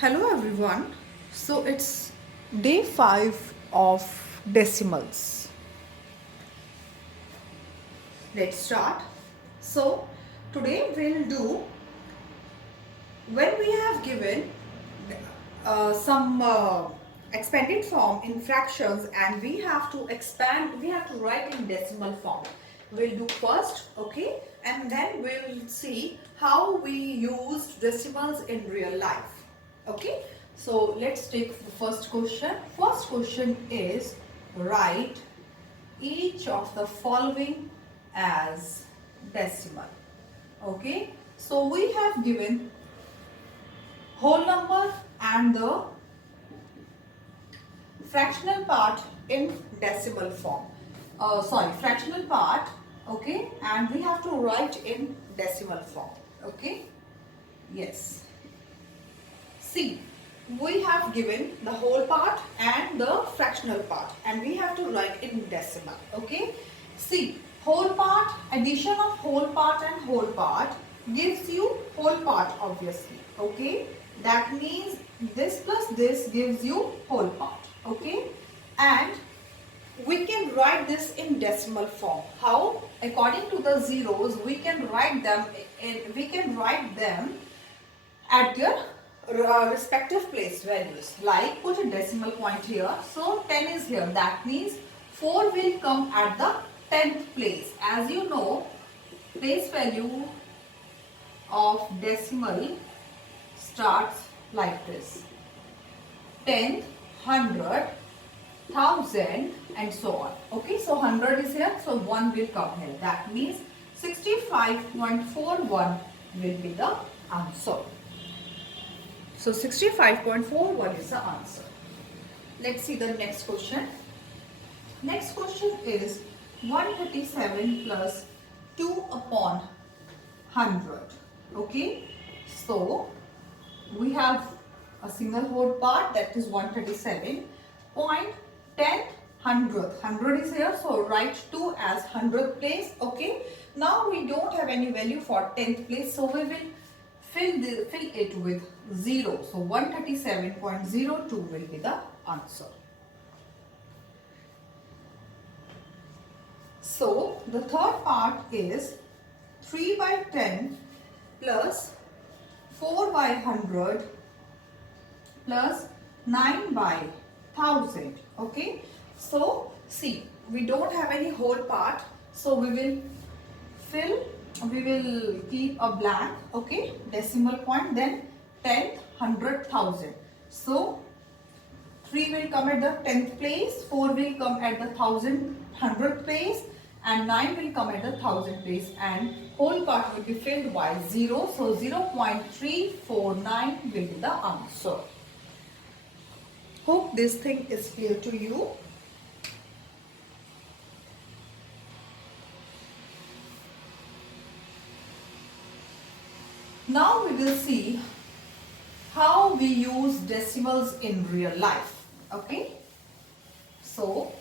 Hello everyone. So it's day 5 of decimals. Let's start. So today we'll do when we have given some expanded form in fractions and we have to expand, we have to write in decimal form. We'll do first, okay, and then we'll see how we used decimals in real life. Okay, so let's take the first question. First question is write each of the following as decimal. Okay, so we have given whole number and the fractional part in decimal form. Fractional part, okay, and we have to write in decimal form, okay. Yes. See, we have given the whole part and the fractional part and we have to write in decimal, okay. See, whole part, addition of whole part and whole part gives you whole part obviously, okay. That means this plus this gives you whole part, okay. And we can write this in decimal form. How? According to the zeros, we can write them at their respective place values. Like put a decimal point here. So 10 is here. That means 4 will come at the 10th place. As you know, place value of decimal starts like this: 10th, 100, 1000 and so on. Okay, so 100 is here, so 1 will come here. That means 65.41 will be the answer. So 65.41 is the answer. Let's see the next question. Next question is 137 plus 2 upon 100. Okay, so we have a single whole part, that is 137. Point 10 hundredth. 100 is here, so write 2 as 100th place. Okay, now we don't have any value for 10th place, so we will fill it with 0. So 137.02 will be the answer. So the third part is 3 by 10 plus 4 by 100 plus 9 by 1000. Okay, so see, we don't have any whole part, so we will keep a blank, okay, decimal point, then 10th, 100, 1000. So 3 will come at the 10th place, 4 will come at the 100th place, and 9 will come at the 1000th place, and whole part will be filled by 0. So 0.349 will be the answer. Hope this thing is clear to you. Now we will see how we use decimals in real life. Okay, so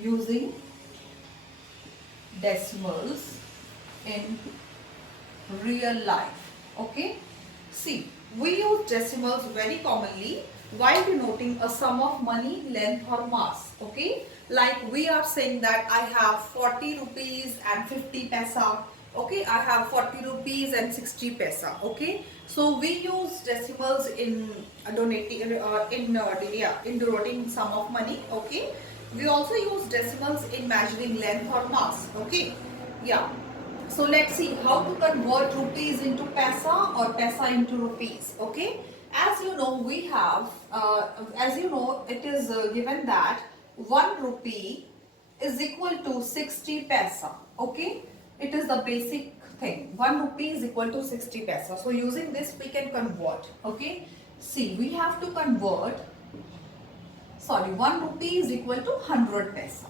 using decimals in real life. Okay, see, we use decimals very commonly while denoting a sum of money, length or mass. Okay, like we are saying that I have 40 rupees and 50 paisa. Okay, I have 40 rupees and 60 paisa. Okay, so we use decimals in denoting sum of money. Okay, we also use decimals in measuring length or mass. Okay, yeah. So let's see how to convert rupees into paisa or paisa into rupees. Okay, as you know, we have it is given that 1 rupee is equal to 60 paisa. Okay, it is the basic thing. 1 rupee is equal to 60 paisa. So using this we can convert. Okay, see, we have to convert. 1 rupee is equal to 100 paisa.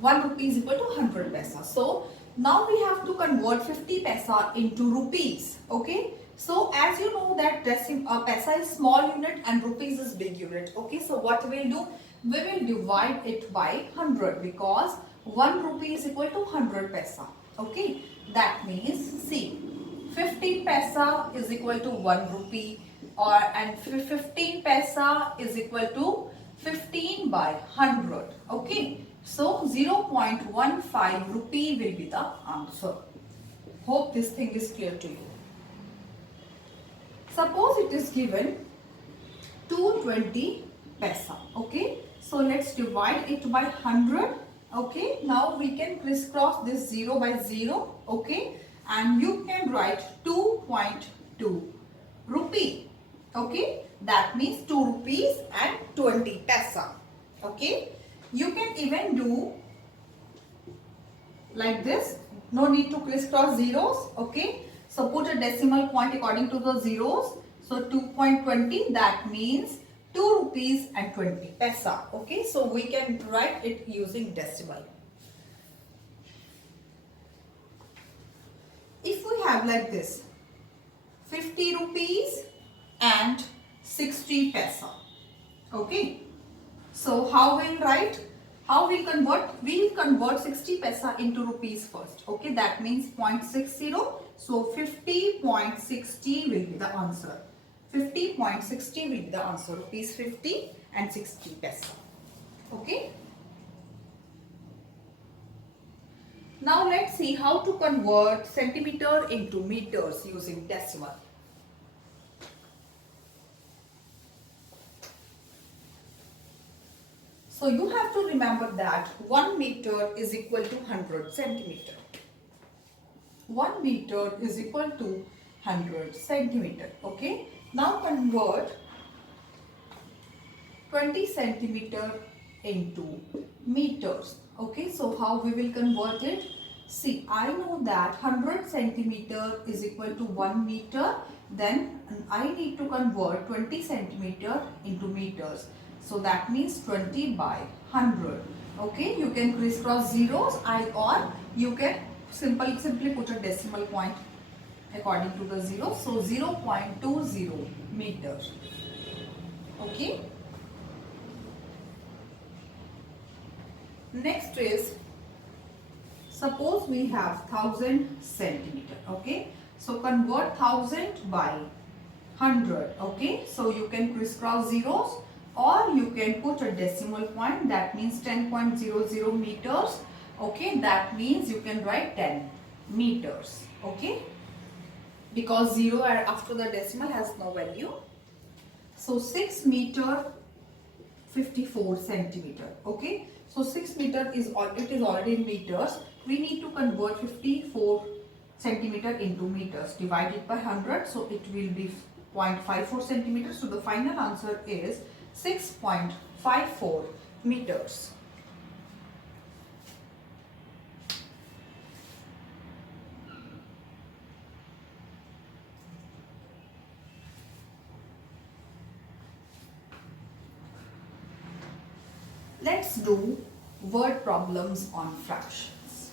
1 rupee is equal to 100 paisa. So now we have to convert 50 paisa into rupees. Okay, so as you know that paisa is small unit and rupees is big unit. Okay, so what we'll do, we will divide it by 100 because 1 rupee is equal to 100 paisa. Okay, that means see, 50 paisa is equal to 1 rupee, and 15 paisa is equal to 15 by 100. Okay, so 0.15 rupee will be the answer. Hope this thing is clear to you. Suppose it is given 220 paisa. Okay, so let's divide it by 100. Okay, now we can crisscross this 0 by 0. Okay, and you can write 2.2 rupee. Okay, that means 2 rupees and 20 paisa. Okay, you can even do like this. No need to crisscross zeros. Okay, so put a decimal point according to the zeros. So 2.20, that means 2 rupees and 20 paisa. Okay, so we can write it using decimal. If we have like this, 50 rupees and 60 paisa. Okay, so how we'll write? How we'll convert? We'll convert 60 paisa into rupees first. Okay, that means 0.60. So 50.60 will be the answer. 50.60 will be the answer. Rupees 50 and 60 paisa. Okay. Now let's see how to convert centimeter into meters using decimal. So you have to remember that 1 meter is equal to 100 centimeter. 1 meter is equal to 100 centimeter. Okay. Now convert 20 centimeter into meters. Okay. So how we will convert it? See, I know that 100 centimeter is equal to 1 meter. Then I need to convert 20 centimeter into meters. So that means 20 by 100. Okay, you can crisscross zeros or you can simply put a decimal point according to the zero. So 0.20 meters. Okay. Next is, suppose we have 1000 centimeter. Okay, so convert 1000 by 100. Okay, so you can crisscross zeros or you can put a decimal point, that means 10.00 meters. Okay, that means you can write 10 meters. Okay, because 0 after the decimal has no value. So 6 meter 54 centimeter. Okay, so 6 meter is already in meters. We need to convert 54 centimeter into meters. Divide it by 100, so it will be 0.54 centimeters. So the final answer is 6.54 meters. Let's do word problems on fractions.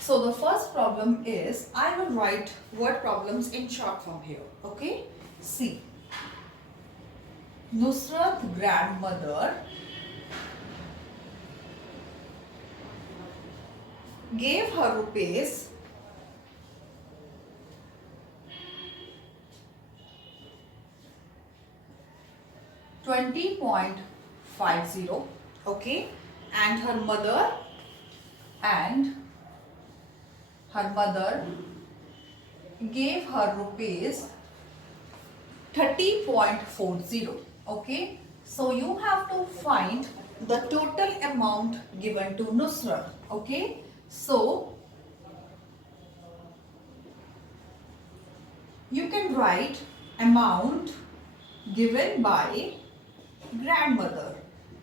So the first problem is, I will write word problems in short form here. Okay, see. Nusrat grandmother gave her rupees 20.50. Okay, and her mother gave her rupees 30.40. Okay, so you have to find the total amount given to Nusrat. Okay, so you can write amount given by grandmother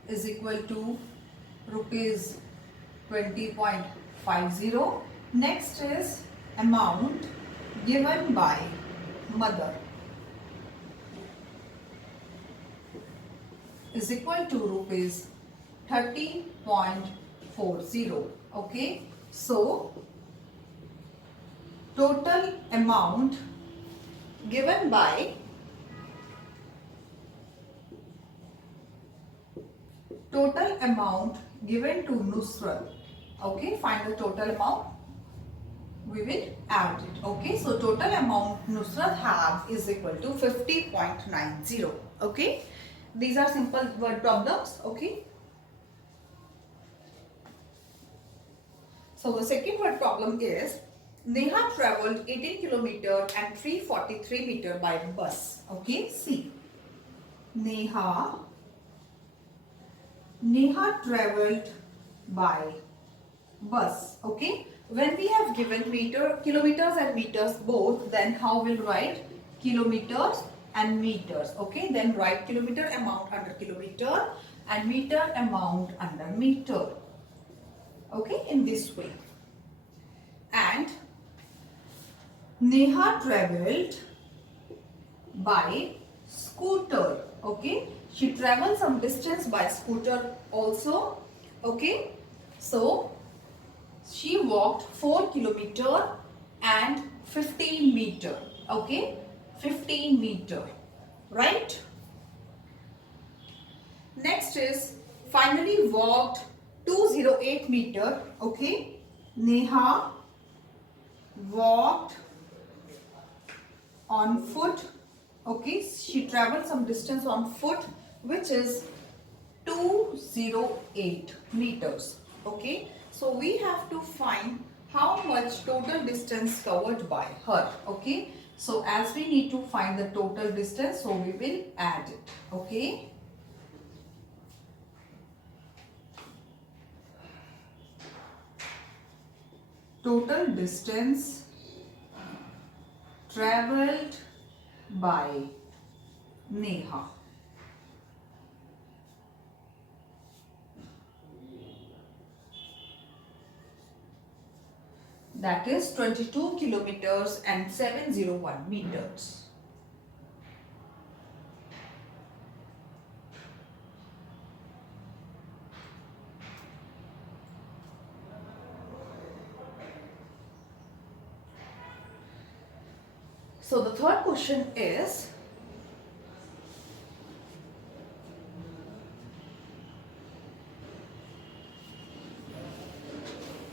is equal to rupees 20.50. Next is amount given by mother is equal to rupees 30.40. 40. Okay, so total amount given by to Nusrat. Okay, find the total amount. We will add it. Okay, so total amount Nusrat have is equal to 50.90. Okay, these are simple word problems. Okay, so the second word problem is Neha traveled 18 kilometer and 343 meter by bus. Okay, see, Neha traveled by bus. Okay, when we have given kilometers and meters both, then how we'll write kilometers and meters. Okay, then write kilometer amount under kilometer and meter amount under meter. Okay, in this way. And Neha traveled by scooter. Okay, she traveled some distance by scooter also. Okay, so she walked 4 kilometer and 15 meter. Okay, 15 meter, right? Next is finally walked 208 meter. Okay, Neha walked on foot. Okay, she traveled some distance on foot, which is 208 meters. Okay, so we have to find how much total distance covered by her. Okay, so as we need to find the total distance, so we will add it. Okay, total distance traveled by Neha. That is 22 kilometers and 701 meters. So the third question is,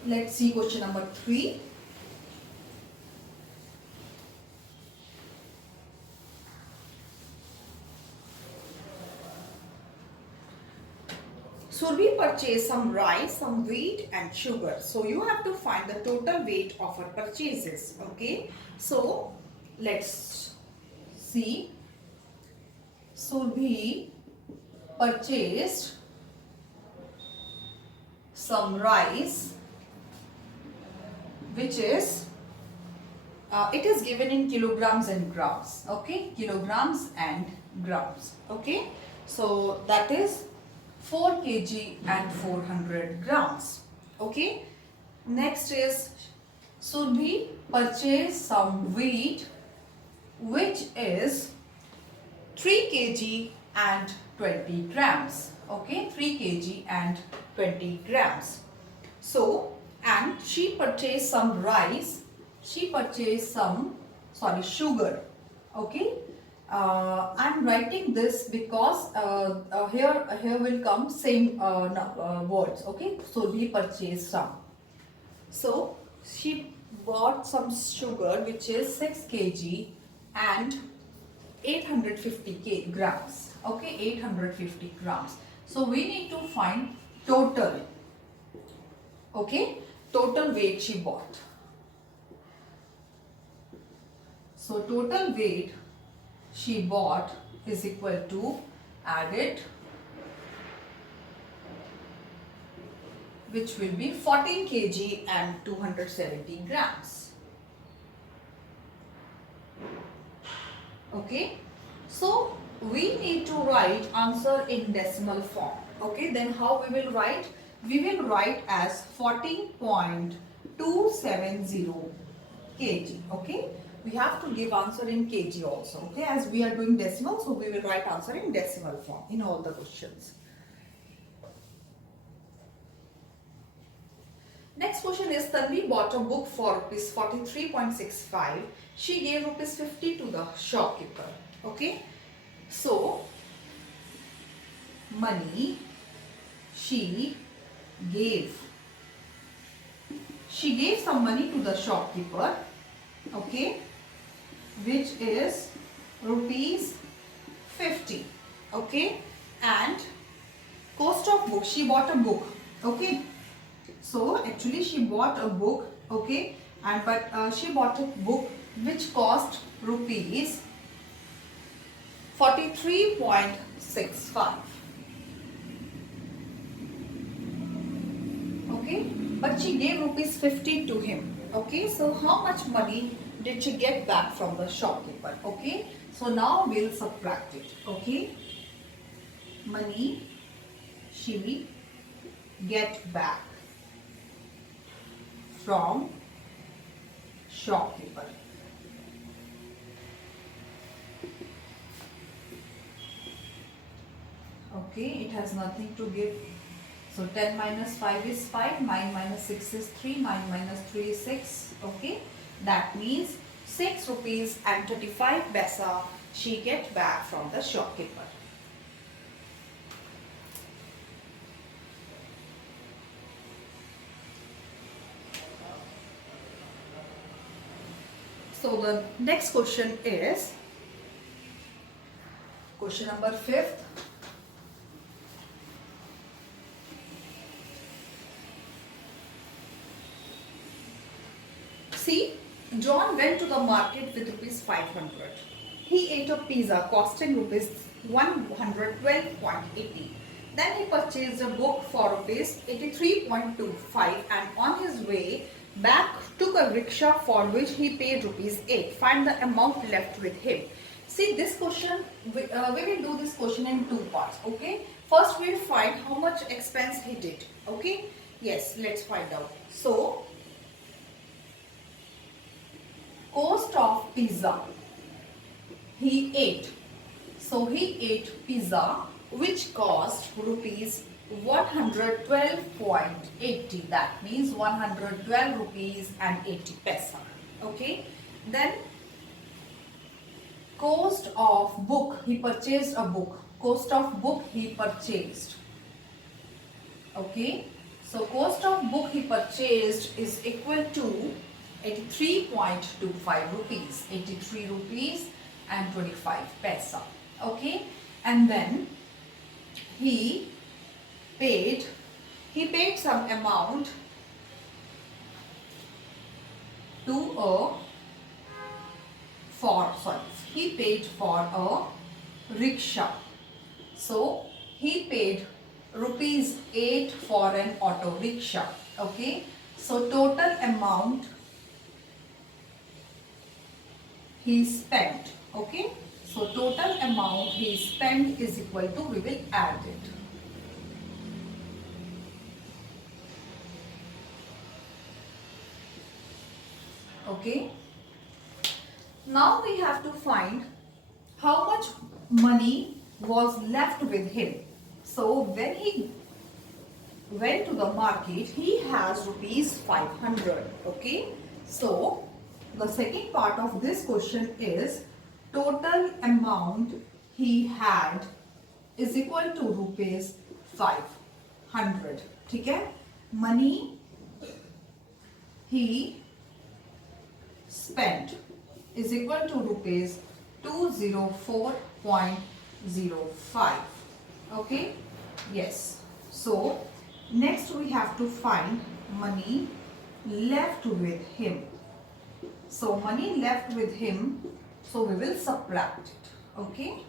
let's see question number 3. Surbi purchased some rice, some wheat and sugar. So you have to find the total weight of her purchases. Okay, so let's see. Surbi purchased some rice, which is it is given in kilograms and grams. Okay, kilograms and grams. Okay, so that is 4 kg and 400 grams. Okay, next is Surbi purchased some wheat, which is 3 kg and 20 grams. Okay, 3 kg and 20 grams. So, and she purchased some rice, she purchased some, sugar. Okay, I'm writing this because here will come same words. Okay, so we purchased some. So she bought some sugar, which is 6 kg and 850 grams. Okay, 850 grams. So we need to find total. Okay, total weight she bought. So total weight she bought is equal to, add it, which will be 14 kg and 270 grams. Okay, so we need to write answer in decimal form. Okay, then how we will write? We will write as 14.270 kg. Okay, we have to give answer in kg also. Okay, as we are doing decimal, so we will write answer in decimal form in all the questions. Next question is Tanvi bought a book for rupees 43.65. She gave rupees 50 to the shopkeeper. Okay. So money she gave. She gave some money to the shopkeeper. Okay. Which is rupees 50. Okay. And cost of book. She bought a book. Okay. So actually she bought a book, okay, and she bought a book which cost rupees 43.65. Okay, but she gave rupees 50 to him. Okay, so how much money did she get back from the shopkeeper? Okay, so now we'll subtract it. Okay, money she get back from shopkeeper. Okay, it has nothing to give. So 10 minus 5 is 5, 9 minus 6 is 3, 9 minus 3 is 6. Okay, that means 6 rupees and 35 paisa she get back from the shopkeeper. So the next question is question number 5th. See, John went to the market with rupees 500. He ate a pizza costing rupees 112.80. Then he purchased a book for rupees 83.25 and on his way back took a rickshaw for which he paid rupees 8. Find the amount left with him. See, this question, we will do this question in 2 parts. Okay. First we will find how much expense he did. Okay. Yes, let's find out. So, cost of pizza he ate. So he ate pizza which cost rupees 112.80. That means 112 rupees and 80 paisa. Okay. Then cost of book, he purchased a book. Cost of book he purchased. Okay. So cost of book he purchased is equal to 83.25 rupees. 83 rupees and 25 paisa. Okay. And then he paid some amount to he paid for a rickshaw. So he paid rupees 8 for an auto rickshaw. Okay. So total amount he spent. Okay. So total amount he spent is equal to, we will add it. Okay. Now we have to find how much money was left with him. So when he went to the market, he has rupees 500. Okay. So the second part of this question is total amount he had is equal to rupees 500. Okay. Money he spent is equal to rupees 204.05. Okay. Yes. So next we have to find money left with him. So money left with him, so we will subtract it. Okay.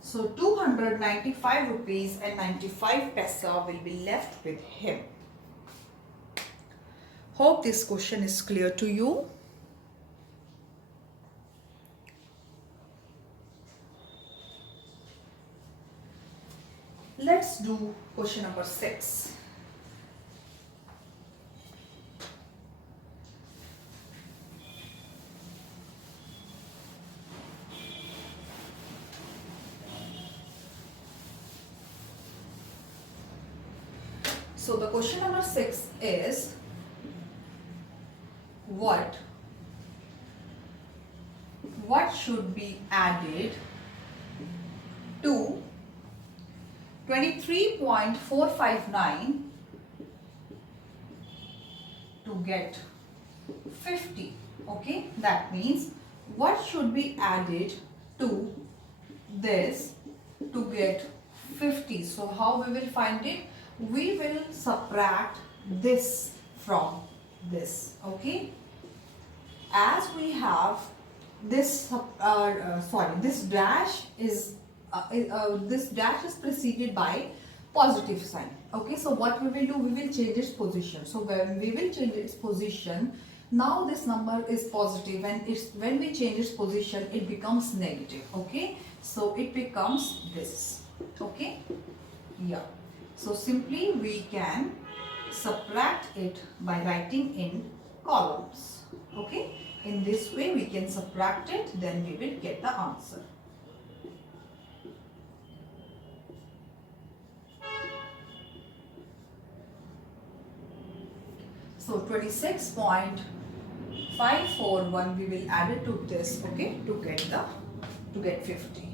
So 295 rupees and 95 paisa will be left with him. Hope this question is clear to you. Let's do question number 6. So the question number 6 is, what should be added to 23.459 to get 50? Okay, that means what should be added to this to get 50? So how we will find it? We will subtract this from this. Okay, as we have this this dash is preceded by positive sign. Okay, so what we will do, we will change its position. So when we will change its position, now this number is positive, and when we change its position, it becomes negative. Okay, so it becomes this. Okay, yeah, so simply we can subtract it by writing in columns. Okay, in this way we can subtract it, then we will get the answer. So 26.541 we will add it to this, okay, to get 50.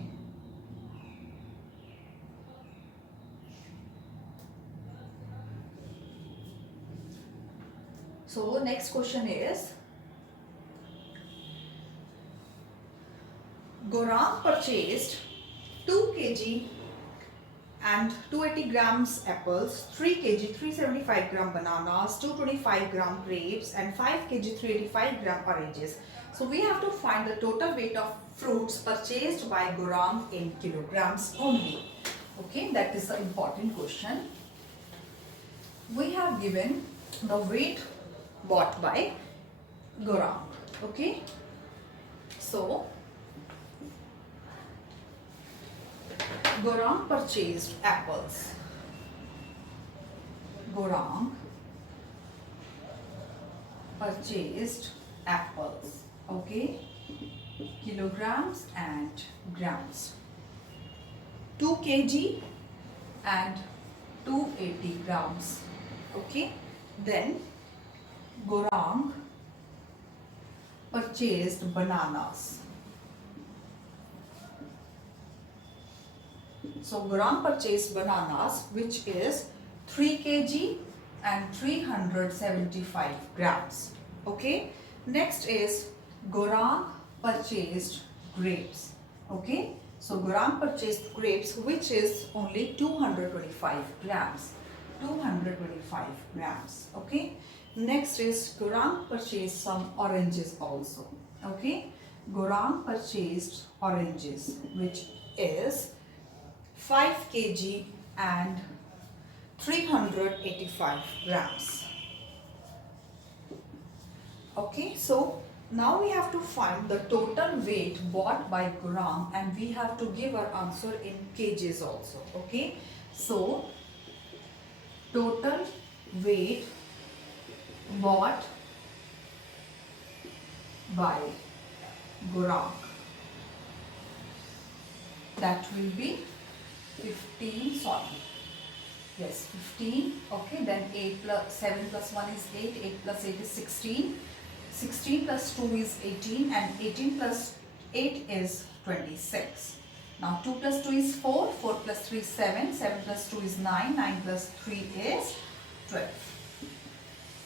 So next question is, Gaurang purchased 2 kg and 280 grams apples, 3 kg 375 gram bananas, 225 gram grapes, and 5 kg 385 gram oranges. So we have to find the total weight of fruits purchased by Gaurang in kilograms only. Okay, that is the important question. We have given the weight bought by Gaurang. Okay, so Gaurang purchased apples. Gaurang purchased apples. Okay, kilograms and grams. 2 kg and 280 grams. Okay, then Gaurang purchased bananas. So Gaurang purchased bananas, which is 3 kg and 375 grams. Okay, next is Gaurang purchased grapes. Okay, so Gaurang purchased grapes, which is only 225 grams. 225 grams. Okay, next is Gaurang purchased some oranges also. Okay, Gaurang purchased oranges, which is 5 kg and 385 grams. Okay, so now we have to find the total weight bought by Gaurang, and we have to give our answer in kgs also. Okay, so total weight bought by Gaurang, that will be 15, sorry, yes, 15. Okay, then 8 plus 7 plus 1 is 8, 8 plus 8 is 16, 16 plus 2 is 18, and 18 plus 8 is 26. Now 2 plus 2 is 4, 4 plus 3 is 7, 7 plus 2 is 9, 9 plus 3 is 12.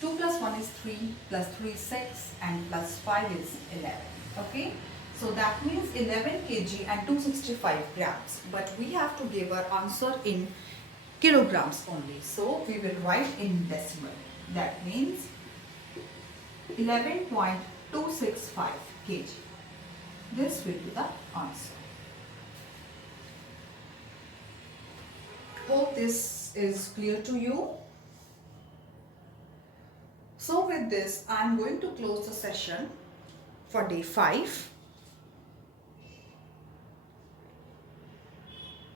2 plus 1 is 3, plus 3 is 6, and plus 5 is 11. Okay, so that means 11 kg and 265 grams. But we have to give our answer in kilograms only. So we will write in decimal. That means 11.265 kg. This will be the answer. Hope this is clear to you. So with this, I am going to close the session for day 5.